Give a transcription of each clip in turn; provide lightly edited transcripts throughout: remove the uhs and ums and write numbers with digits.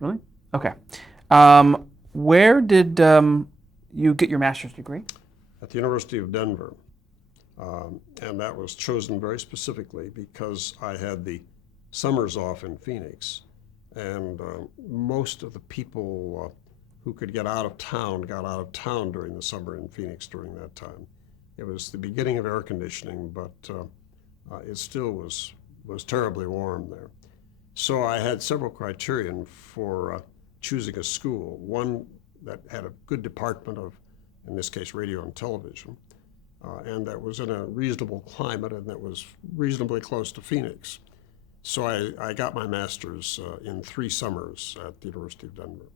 Really? Okay. Where did you get your master's degree? At the University of Denver. And that was chosen very specifically because I had the summers off in Phoenix. And most of the people who could get out of town got out of town during the summer in Phoenix during that time. It was the beginning of air conditioning, but it still was terribly warm there. So I had several criterion for choosing a school. One that had a good department of, in this case, radio and television, and that was in a reasonable climate and that was reasonably close to Phoenix. So I got my master's in 3 summers at the University of Denver.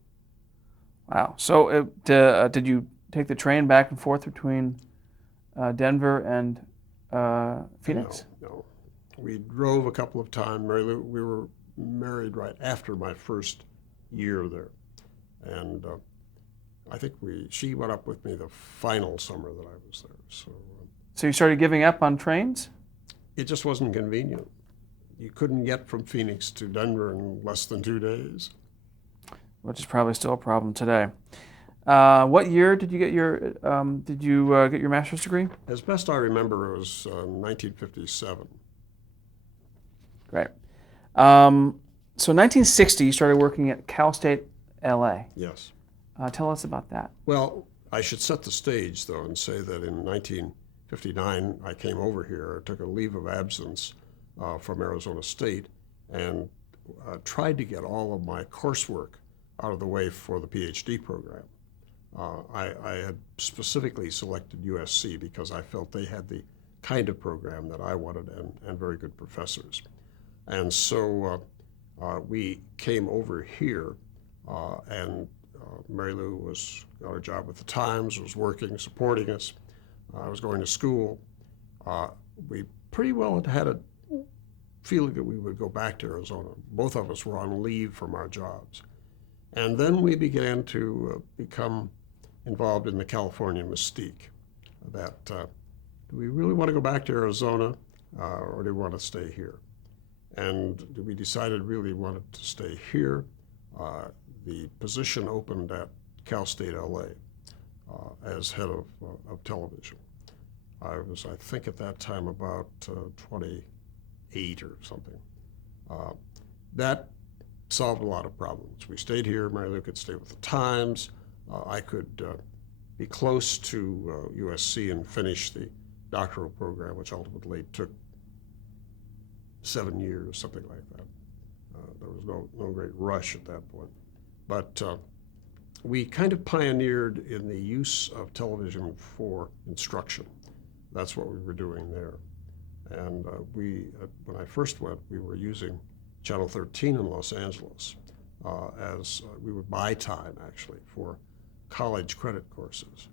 Wow. So did you take the train back and forth between Denver and Phoenix? No. We drove a couple of times. Mary Lou, we were married right after my first year there. And I think she went up with me the final summer that I was there. So you started giving up on trains? It just wasn't convenient. You couldn't get from Phoenix to Denver in less than 2 days. Which is probably still a problem today. What year did you get your master's degree? As best I remember, it was 1957. Great. So in 1960, you started working at Cal State LA. Yes. Tell us about that. Well, I should set the stage, though, and say that in 1959, I came over here, took a leave of absence from Arizona State, and tried to get all of my coursework out of the way for the PhD program. I had specifically selected USC because I felt they had the kind of program that I wanted and very good professors. And so we came over here, and Mary Lou got a job with the Times, was working, supporting us. I was going to school. We pretty well had a feeling that we would go back to Arizona. Both of us were on leave from our jobs. And then we began to become involved in the California mystique that do we really want to go back to Arizona or do we want to stay here? And we decided really wanted to stay here. The position opened at Cal State LA as head of television. I was, I think at that time, about 28 or something. That solved a lot of problems. We stayed here. Mary Lou could stay with the Times. I could be close to USC and finish the doctoral program, which ultimately took 7 years, something like that. There was no great rush at that point. But we kind of pioneered in the use of television for instruction. That's what we were doing there. And when I first went, we were using Channel 13 in Los Angeles as we would buy time, actually, for college credit courses.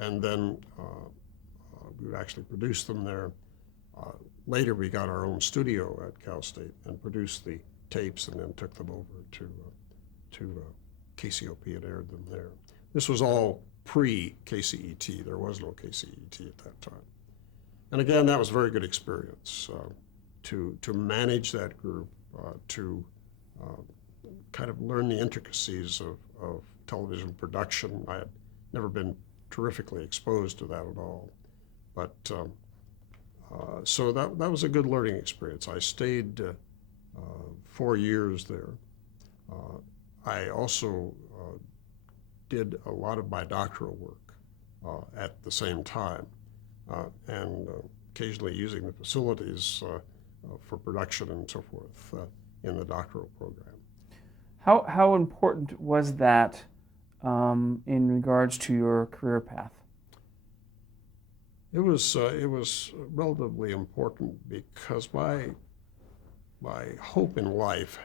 And then we would actually produce them there. Later, we got our own studio at Cal State and produced the tapes and then took them over to KCOP and aired them there. This was all pre-KCET. There was no KCET at that time. And again, that was a very good experience to manage that group, to kind of learn the intricacies of television production. I had never been terrifically exposed to that at all. But so that was a good learning experience. I stayed 4 years there. I also did a lot of my doctoral work at the same time, and occasionally using the facilities for production and so forth in the doctoral program. How important was that in regards to your career path? It was relatively important because my hope in life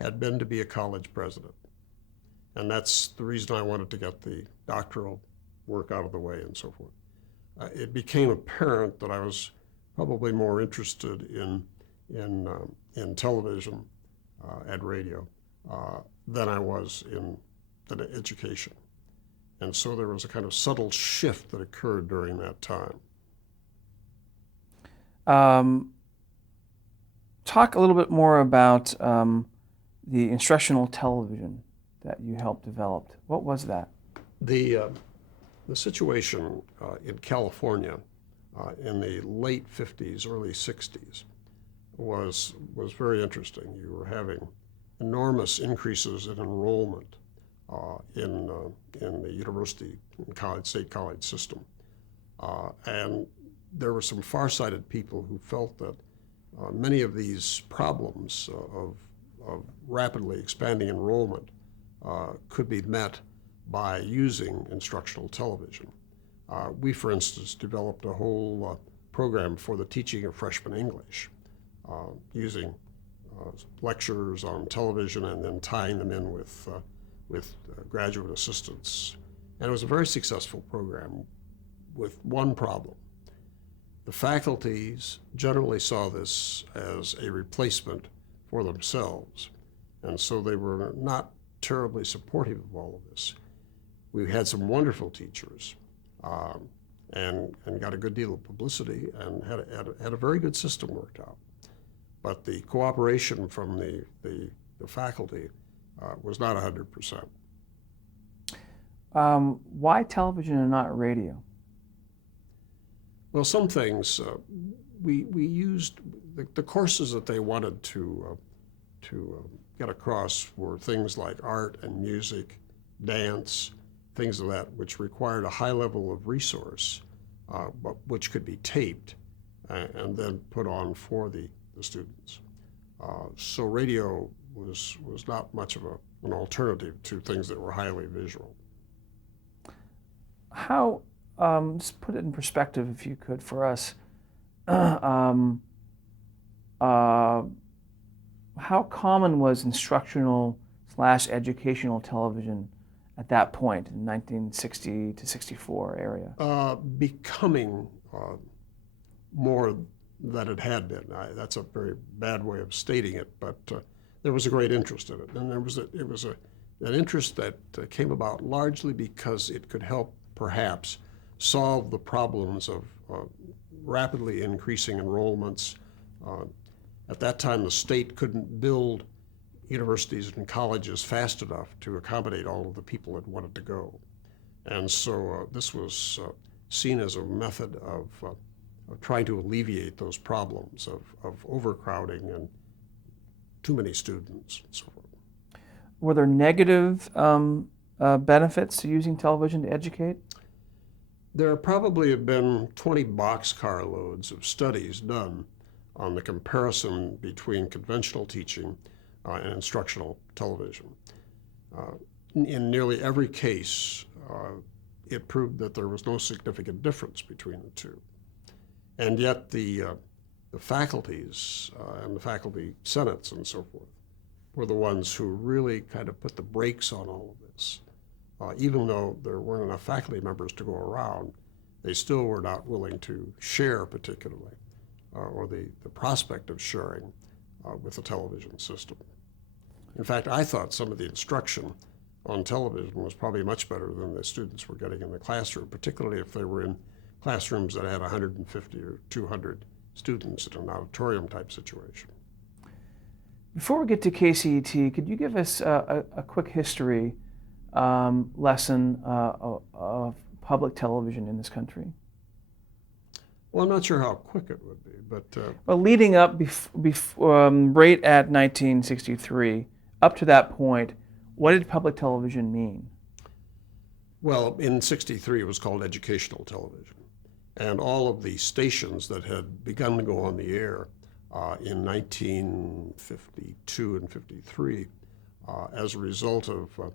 had been to be a college president. And that's the reason I wanted to get the doctoral work out of the way and so forth. It became apparent that I was probably more interested in television and radio than I was in education. And so there was a kind of subtle shift that occurred during that time. Talk a little bit more about the instructional television that you helped develop. What was that? The situation in California in the late 50s, early 60s was very interesting. You were having enormous increases in enrollment in the university and college, state college system. And there were some far-sighted people who felt that many of these problems of rapidly expanding enrollment could be met by using instructional television. We, for instance, developed a whole program for the teaching of freshman English, using lectures on television and then tying them in with graduate assistants. And it was a very successful program with one problem. The faculties generally saw this as a replacement for themselves, and so they were not terribly supportive of all of this. We had some wonderful teachers and got a good deal of publicity and had a very good system worked out. But the cooperation from the faculty was not 100%. Why television and not radio? Well, some things we used the courses that they wanted to get across were things like art and music, dance, things of that, which required a high level of resource, but which could be taped and then put on for the students. So radio was not much of an alternative to things that were highly visual. How, just put it in perspective, if you could, for us, how common was instructional / educational television at that point in 1960 to 64 area? Becoming more than it had been. That's a very bad way of stating it, but there was a great interest in it, and it was an interest that came about largely because it could help perhaps solve the problems of rapidly increasing enrollments. At that time, the state couldn't build universities and colleges fast enough to accommodate all of the people that wanted to go. And so this was seen as a method of trying to alleviate those problems of overcrowding and too many students and so forth. Were there negative benefits to using television to educate? There probably have been 20 boxcar loads of studies done on the comparison between conventional teaching and instructional television. In nearly every case, it proved that there was no significant difference between the two. And yet the faculties and the faculty senates and so forth were the ones who really kind of put the brakes on all of this. Even though there weren't enough faculty members to go around, they still were not willing to share particularly, or the prospect of sharing with the television system. In fact, I thought some of the instruction on television was probably much better than the students were getting in the classroom, particularly if they were in classrooms that had 150 or 200 students in an auditorium type situation. Before we get to KCET, could you give us a quick history lesson of public television in this country? Well, I'm not sure how quick it would be, but... Well, leading up, right at 1963, up to that point, what did public television mean? Well, in '63 it was called educational television, and all of the stations that had begun to go on the air in 1952 and 53, as a result of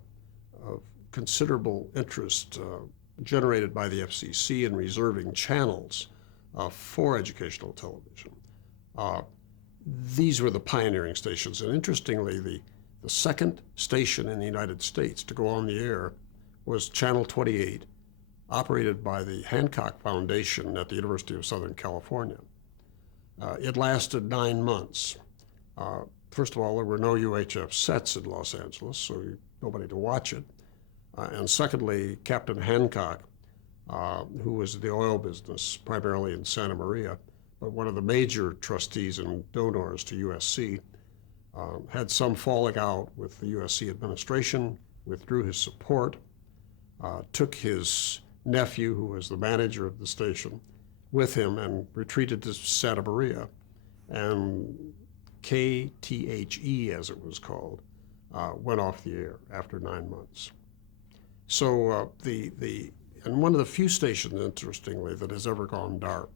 considerable interest generated by the FCC in reserving channels for educational television. These were the pioneering stations, and interestingly, the second station in the United States to go on the air was Channel 28, operated by the Hancock Foundation at the University of Southern California. It lasted 9 months. First of all, there were no UHF sets in Los Angeles, so nobody to watch it. And secondly, Captain Hancock, who was in the oil business, primarily in Santa Maria, but one of the major trustees and donors to USC, had some falling out with the USC administration, withdrew his support, took his nephew, who was the manager of the station, with him and retreated to Santa Maria. And KTHE, as it was called, went off the air after 9 months. So and one of the few stations, interestingly, that has ever gone dark.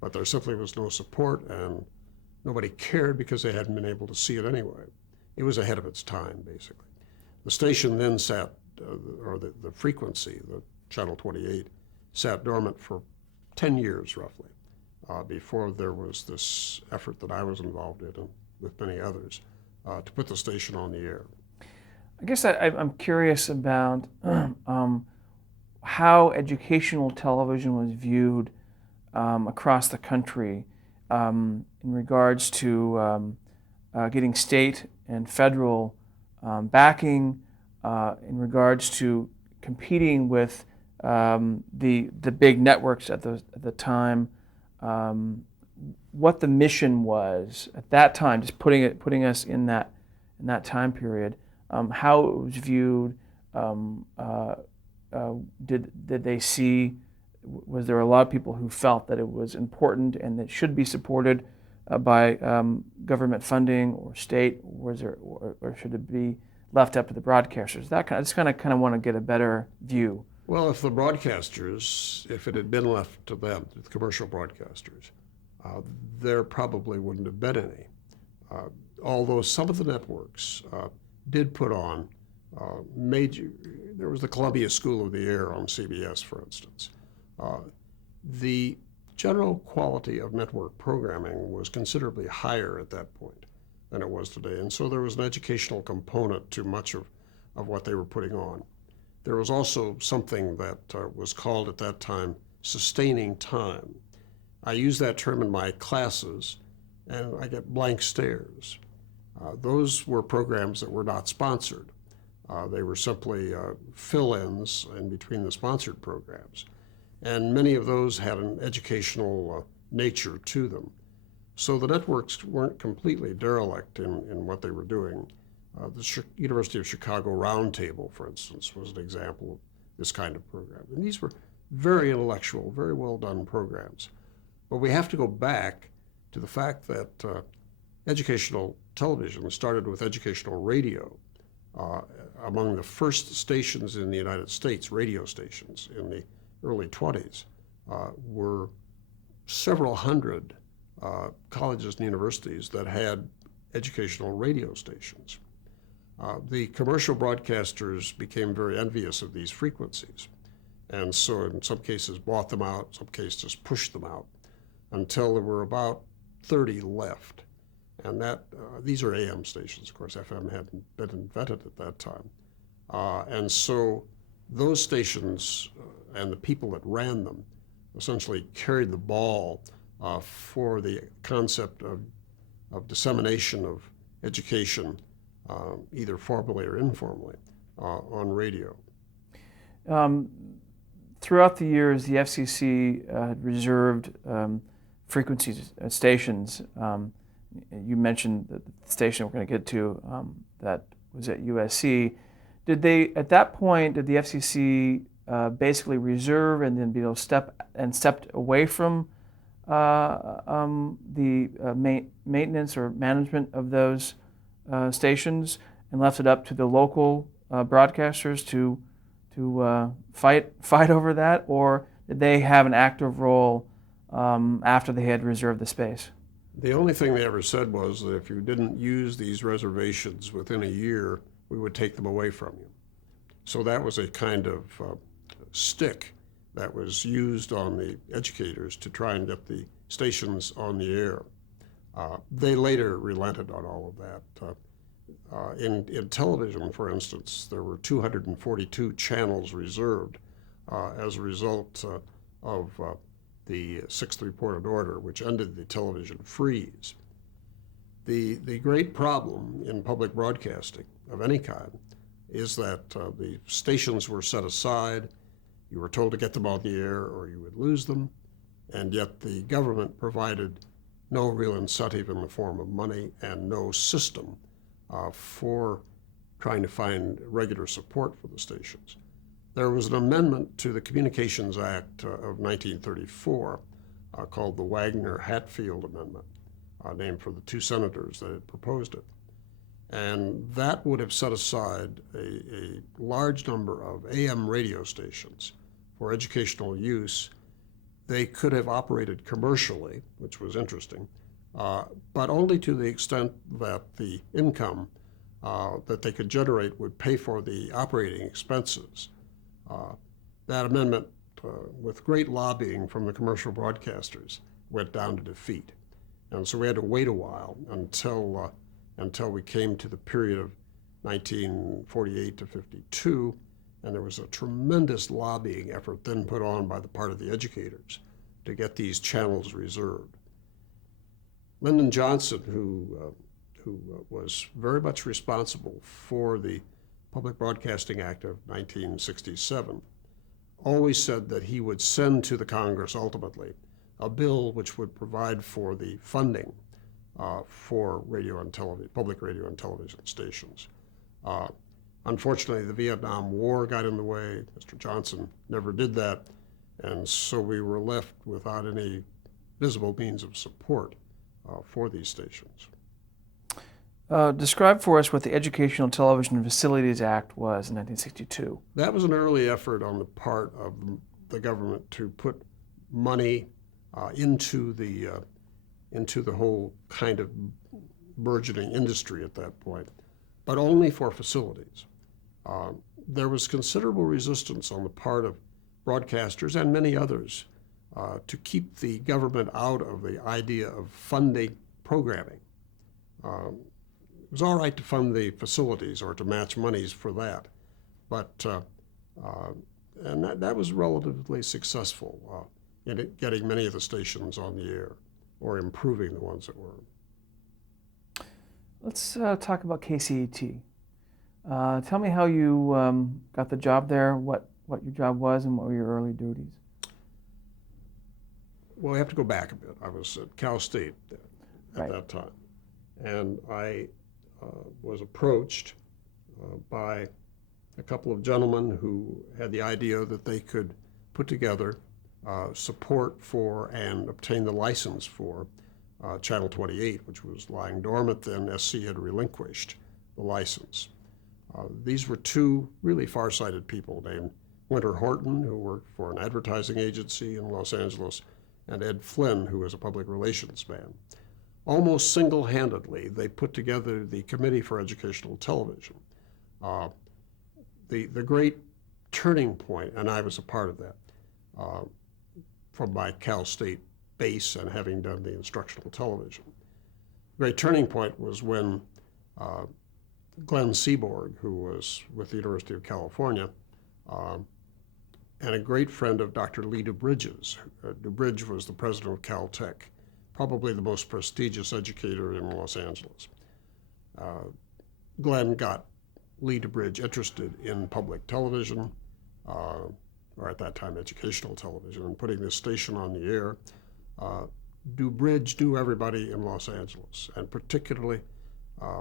But there simply was no support, and nobody cared because they hadn't been able to see it anyway. It was ahead of its time, basically. The station then sat, or the frequency, the Channel 28, sat dormant for 10 years, roughly, before there was this effort that I was involved in, and with many others, to put the station on the air. I guess I'm curious about how educational television was viewed across the country in regards to getting state and federal backing, in regards to competing with the big networks at the time, what the mission was at that time, just putting us in that time period, how it was viewed. Did they see? Was there a lot of people who felt that it was important and that should be supported by government funding or state? Or should it be left up to the broadcasters? I just kind of want to get a better view. Well, if the broadcasters, if it had been left to them, the commercial broadcasters, there probably wouldn't have been any. Although some of the networks did put on there was the Columbia School of the Air on CBS, for instance. The general quality of network programming was considerably higher at that point than it was today, and so there was an educational component to much of what they were putting on. There was also something that was called at that time sustaining time. I use that term in my classes, and I get blank stares. Those were programs that were not sponsored. They were simply fill-ins in between the sponsored programs. And many of those had an educational nature to them. So the networks weren't completely derelict in what they were doing. The University of Chicago Roundtable, for instance, was an example of this kind of program. And these were very intellectual, very well done programs. But we have to go back to the fact that educational television started with educational radio. Among the first stations in the United States, radio stations in the early 20s, were several hundred colleges and universities that had educational radio stations. The commercial broadcasters became very envious of these frequencies, and so in some cases bought them out, in some cases pushed them out, until there were about 30 left. And these are AM stations, of course. FM hadn't been invented at that time. And so those stations and the people that ran them essentially carried the ball for the concept of dissemination of education, either formally or informally, on radio. Throughout the years, the FCC had reserved frequencies, stations. You mentioned the station we're going to get to that was at USC. Did at that point, did the FCC basically reserve and then stepped away from the maintenance or management of those stations and left it up to the local broadcasters to fight over that, or did they have an active role after they had reserved the space? The only thing they ever said was that if you didn't use these reservations within a year, we would take them away from you. So that was a kind of stick that was used on the educators to try and get the stations on the air. They later relented on all of that. In television, for instance, there were 242 channels reserved as a result of the Sixth Reported Order, which ended the television freeze. The great problem in public broadcasting of any kind is that the stations were set aside, you were told to get them on the air or you would lose them, and yet the government provided no real incentive in the form of money and no system for trying to find regular support for the stations. There was an amendment to the Communications Act of 1934 called the Wagner-Hatfield Amendment, named for the two senators that had proposed it. And that would have set aside a large number of AM radio stations for educational use. They could have operated commercially, which was interesting, but only to the extent that the income that they could generate would pay for the operating expenses. That amendment, with great lobbying from the commercial broadcasters, went down to defeat. And so we had to wait a while until we came to the period of 1948 to 52, and there was a tremendous lobbying effort then put on by the part of the educators to get these channels reserved. Lyndon Johnson, who was very much responsible for the Public Broadcasting Act of 1967, always said that he would send to the Congress ultimately a bill which would provide for the funding for radio and television, public radio and television stations. Unfortunately, the Vietnam War got in the way. Mr. Johnson never did that, and so we were left without any visible means of support for these stations. Describe for us what the Educational Television Facilities Act was in 1962. That was an early effort on the part of the government to put money into the whole kind of burgeoning industry at that point, but only for facilities. There was considerable resistance on the part of broadcasters and many others to keep the government out of the idea of funding programming. It was all right to fund the facilities or to match monies for that, but and that was relatively successful in getting many of the stations on the air or improving the ones that were. Let's talk about KCET. Tell me how you got the job there, what your job was, and what were your early duties. Well, we have to go back a bit. I was at Cal State at Right. that time, and I was approached by a couple of gentlemen who had the idea that they could put together support for and obtain the license for Channel 28, which was lying dormant then. SC had relinquished the license. These were two really far-sighted people named Winter Horton, who worked for an advertising agency in Los Angeles, and Ed Flynn, who was a public relations man. Almost single-handedly, they put together the Committee for Educational Television. The great turning point, and I was a part of that, from my Cal State base and having done the instructional television. The great turning point was when Glenn Seaborg, who was with the University of California, and a great friend of Dr. Lee DuBridge's. DuBridge was the president of Caltech, probably the most prestigious educator in Los Angeles. Glenn got Lee DuBridge interested in public television, or at that time educational television, and putting this station on the air. DuBridge knew everybody in Los Angeles, and particularly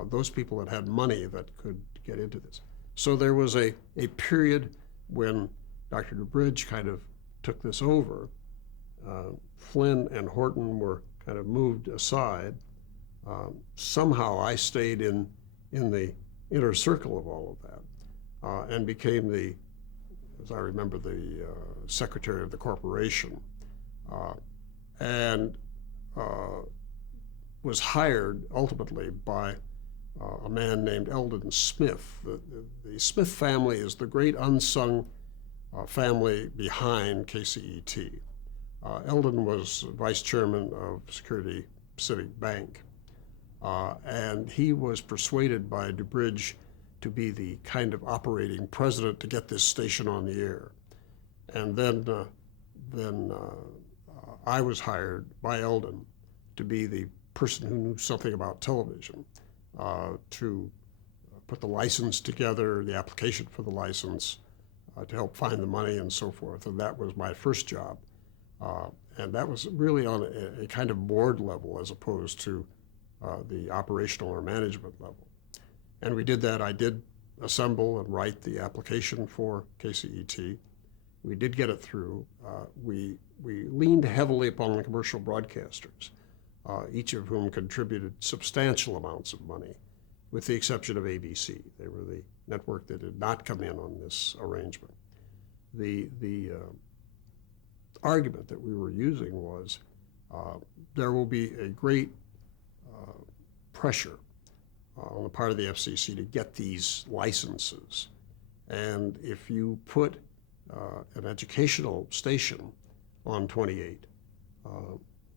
those people that had money that could get into this. So there was a period when Dr. DuBridge kind of took this over. Flynn and Horton were kind of moved aside. Somehow I stayed in the inner circle of all of that and became the, as I remember, the secretary of the corporation, and was hired ultimately by a man named Eldon Smith. The Smith family is the great unsung family behind KCET. Eldon was vice chairman of Security Pacific Bank, and he was persuaded by DuBridge to be the kind of operating president to get this station on the air. And then I was hired by Eldon to be the person who knew something about television, to put the license together, the application for the license, to help find the money and so forth. And that was my first job. And that was really on a kind of board level as opposed to the operational or management level. And we did that. I did assemble and write the application for KCET. We did get it through. We leaned heavily upon the commercial broadcasters, each of whom contributed substantial amounts of money, with the exception of ABC. They were the network that did not come in on this arrangement. The argument that we were using was there will be a great pressure on the part of the FCC to get these licenses. And if you put an educational station on 28,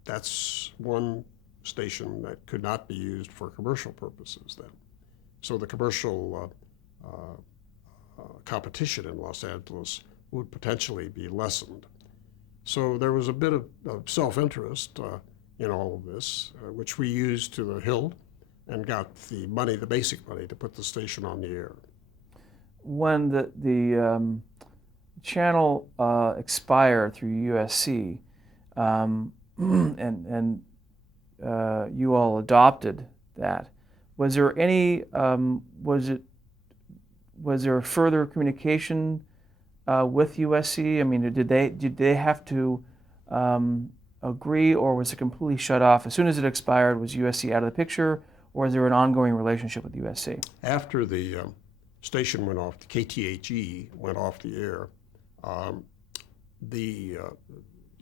that's one station that could not be used for commercial purposes then. So the commercial competition in Los Angeles would potentially be lessened. So there was a bit of self-interest in all of this, which we used to the hilt and got the money, the basic money, to put the station on the air. When the channel expired through USC, and you all adopted that, was there any was there further communication with USC? I mean, did they have to agree, or was it completely shut off as soon as it expired? Was USC out of the picture, or is there an ongoing relationship with USC? After the station went off, the KTHE went off the air, the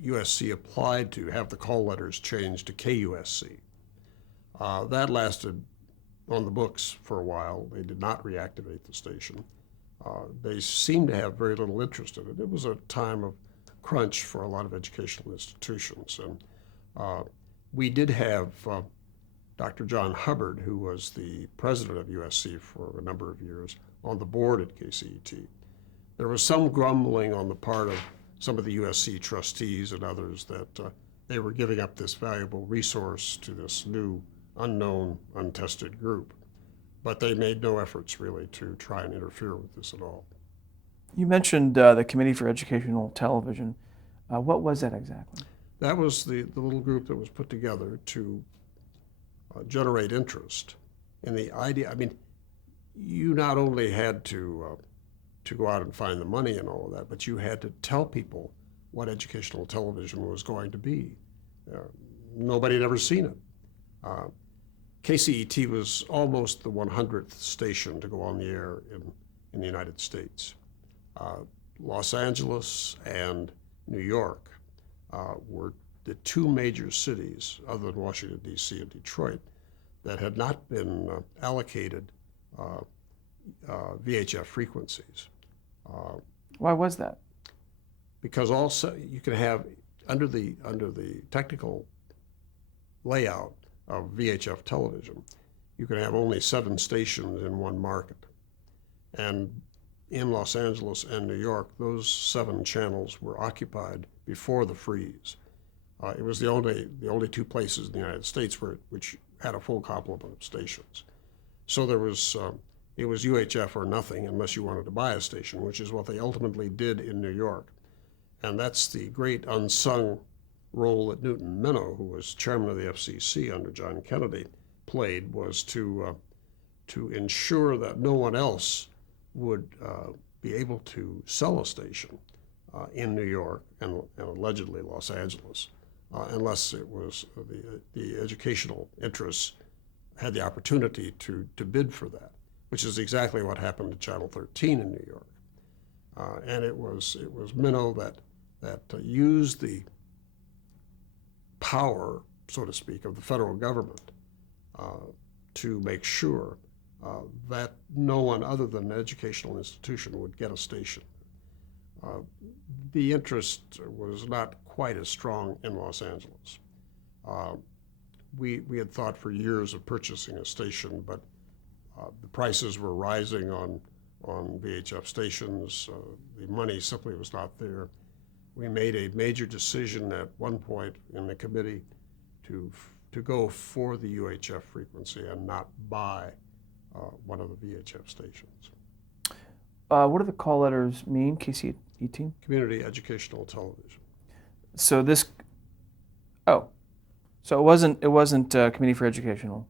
USC applied to have the call letters changed to KUSC. That lasted on the books for a while. They did not reactivate the station. They seemed to have very little interest in it. It was a time of crunch for a lot of educational institutions. And we did have Dr. John Hubbard, who was the president of USC for a number of years, on the board at KCET. There was some grumbling on the part of some of the USC trustees and others that they were giving up this valuable resource to this new, unknown, untested group. But they made no efforts really to try and interfere with this at all. You mentioned the Committee for Educational Television. What was that exactly? That was the little group that was put together to generate interest in the idea. I mean, you not only had to go out and find the money and all of that, but you had to tell people what educational television was going to be. Nobody had ever seen it. KCET was almost the 100th station to go on the air in the United States. Los Angeles and New York were the two major cities, other than Washington, D.C. and Detroit, that had not been allocated VHF frequencies. Why was that? Because also you can have, under the technical layout of VHF television, you can have only 7 stations in one market. And in Los Angeles and New York, those 7 channels were occupied before the freeze. It was the only 2 places in the United States which had a full complement of stations. So there was, it was UHF or nothing unless you wanted to buy a station, which is what they ultimately did in New York. And that's the great unsung role that Newton Minow, who was chairman of the FCC under John Kennedy, played, was to ensure that no one else would be able to sell a station in New York and allegedly Los Angeles, unless it was the educational interests had the opportunity to bid for that, which is exactly what happened to Channel 13 in New York. And it was Minow that used the power, so to speak, of the federal government to make sure that no one other than an educational institution would get a station. The interest was not quite as strong in Los Angeles. We had thought for years of purchasing a station, but the prices were rising on VHF stations. The money simply was not there. We made a major decision at one point in the committee to go for the UHF frequency and not buy one of the VHF stations. What do the call letters mean, KCET? Community Educational Television. So this, oh, so it wasn't Committee for Educational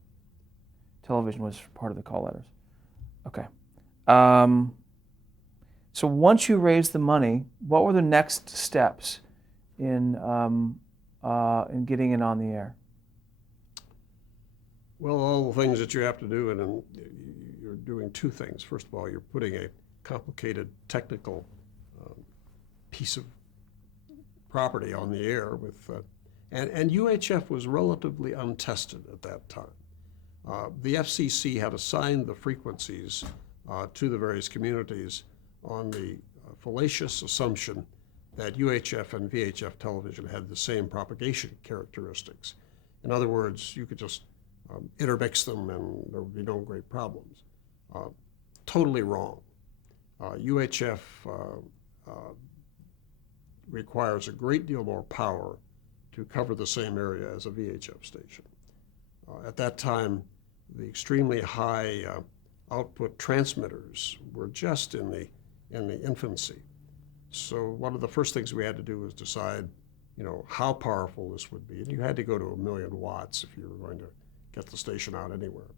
Television was part of the call letters. Okay. Um, so once you raised the money, what were the next steps in getting it on the air? Well, all the things that you have to do, and you're doing two things. First of all, you're putting a complicated technical piece of property on the air with, and UHF was relatively untested at that time. The FCC had assigned the frequencies to the various communities on the fallacious assumption that UHF and VHF television had the same propagation characteristics. In other words, you could just intermix them and there would be no great problems. Totally wrong. UHF requires a great deal more power to cover the same area as a VHF station. At that time, the extremely high output transmitters were just in the infancy. So one of the first things we had to do was decide, how powerful this would be. And you had to go to 1,000,000 watts if you were going to get the station out anywhere.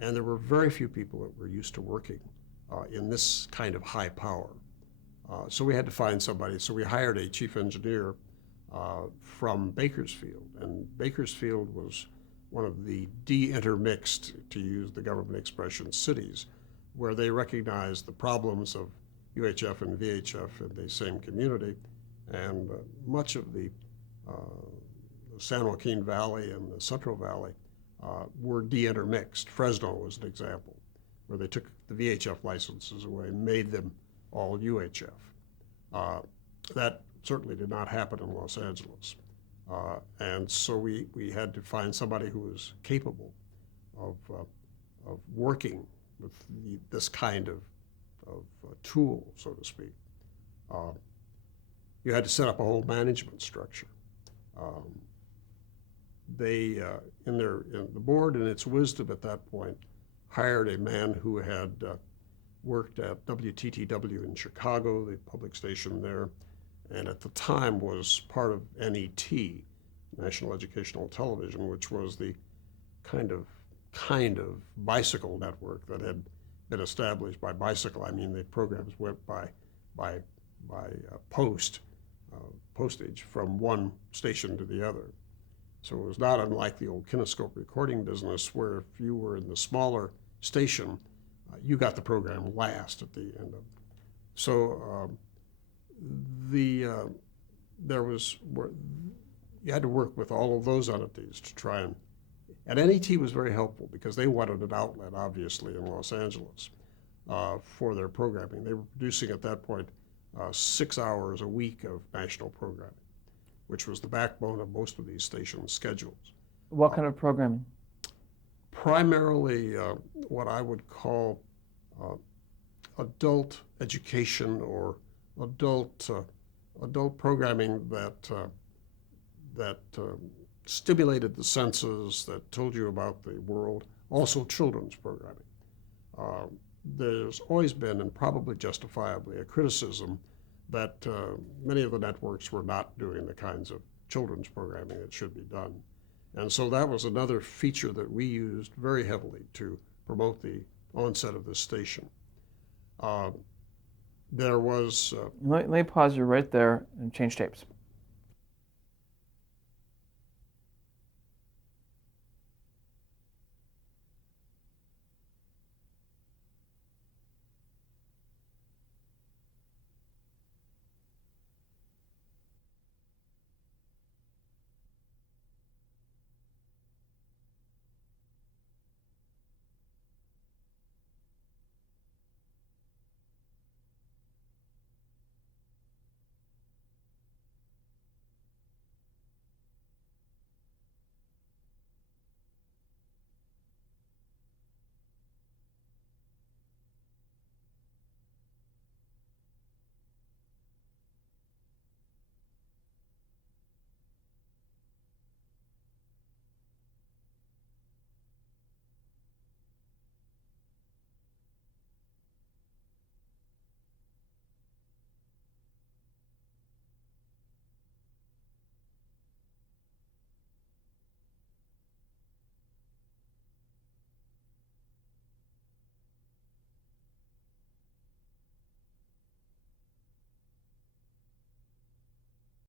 And there were very few people that were used to working in this kind of high power. So we had to find somebody. So we hired a chief engineer from Bakersfield. And Bakersfield was one of the de-intermixed, to use the government expression, cities, where they recognized the problems of UHF and VHF in the same community. And much of the San Joaquin Valley and the Central Valley were de-intermixed. Fresno was an example, where they took the VHF licenses away and made them all UHF. That certainly did not happen in Los Angeles. And so we had to find somebody who was capable of working with this kind of tool, so to speak. You had to set up a whole management structure. The board, in its wisdom at that point, hired a man who had worked at WTTW in Chicago, the public station there, and at the time was part of NET, National Educational Television, which was the kind of bicycle network that had been established. By bicycle, I mean the programs went by postage from one station to the other. So it was not unlike the old kinescope recording business, where if you were in the smaller station, you got the program last at the end of it. So you had to work with all of those entities to try and NET was very helpful because they wanted an outlet, obviously, in Los Angeles for their programming. They were producing at that point 6 hours a week of national programming, which was the backbone of most of these stations' schedules. What kind of programming? Primarily what I would call adult education or adult programming that stimulated the senses, that told you about the world. Also children's programming. There's always been, and probably justifiably, a criticism that many of the networks were not doing the kinds of children's programming that should be done. And so that was another feature that we used very heavily to promote the onset of this station. There was... Let me pause you right there and change tapes.